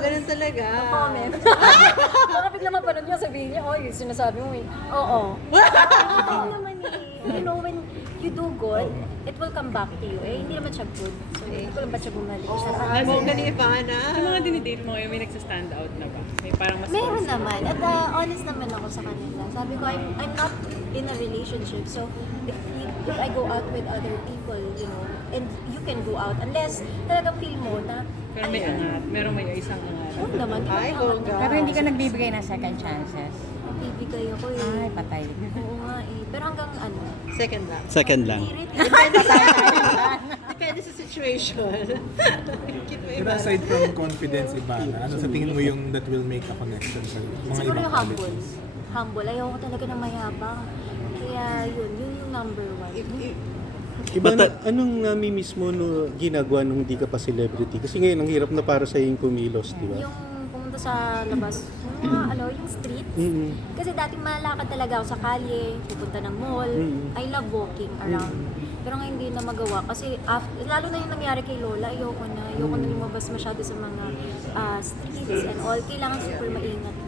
ganun talaga. Comment. Baka bigla mapanood niya, sabihin niya, yung sinasabi mo oo. Oo naman you know, when you do good, it will come back to you. Hindi naman siya good. So, hindi ko lang ba siya bumalik sa Bongga ni Ivana. Yung mga dinidate mo ngayon, may nagsa-stand out na ba? May parang mas Meron naman. At honest naman ako sa kanila. Sabi ko, I'm not in a relationship. So, if I go out with other people, you know, and you can go out, unless talagang feel mo na, Pero may angat. Meron may isang angat. Oo naman. Ay, naman bongga. na- Pero hindi ka nagbibigay ng second chances. Nagbibigay ako eh. Ay, patay. Oo nga eh. Pero hanggang ano, Second lang. Second lang. Depende Depende sa situation. Cute mo, Pero Ivana. aside from confidence, Ivana, ano sa tingin mo yung that will make a connection sa mga siguro ibang yung humble. qualities? Humble. Ayoko talaga ng mayabang. Kaya yun yung number one. Iba na, anong nami-miss mo no, ginagawa nung hindi ka pa celebrity? Kasi ngayon, ang hirap na para sa yung kumilos, di ba? Yung pumunta sa labas, yung mga yung streets. Mm-mm. Kasi dati malakad talaga ako sa kalye, pupunta ng mall. I love walking around. Pero ngayon hindi na magawa kasi lalo na yung nangyari kay Lola, ayoko na lumabas masyado sa mga streets and all. Kailangan super maingat na.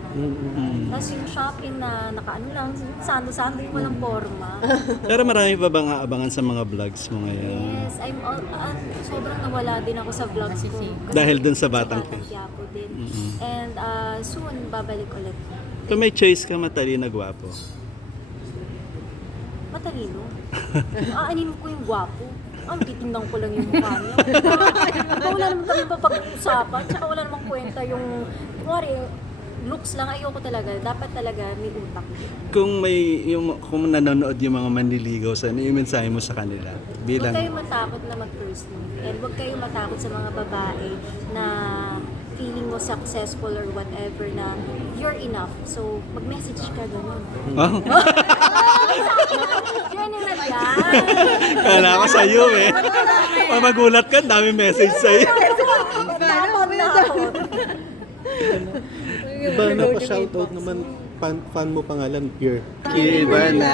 Tapos yung shopping na nakaano lang, sando-sando yung walang forma. Pero marami pa bang aabangan sa mga vlogs mo ngayon? Yes, sobrang nawala din ako sa vlogs ko. Kasi Dahil dun sa Batang Quiapo din. And soon, babalik ulit. Kung may choice ka, matalino, gwapo. Matalino. Aanin ko yung gwapo. Titingnan ko lang yung mukha niya. Wala naman kami papag-usapan. Tsaka wala namang kwenta yung, looks lang. Ayoko talaga. Dapat talaga may utak. Kung nanonood yung mga manliligaw sa yung mensahe mo sa kanila Huwag bilang kayo matakot na mag-first meet. And huwag kayo matakot sa mga babae na feeling mo successful or whatever na you're enough. So, mag-message ka ganun. oh, General yan. kala ko sa iyo eh. Magulat ka, dami message sa iyo. Tapon na ako. Iba na pa-shoutout naman, fan mo pangalan, Pierre. Ivana.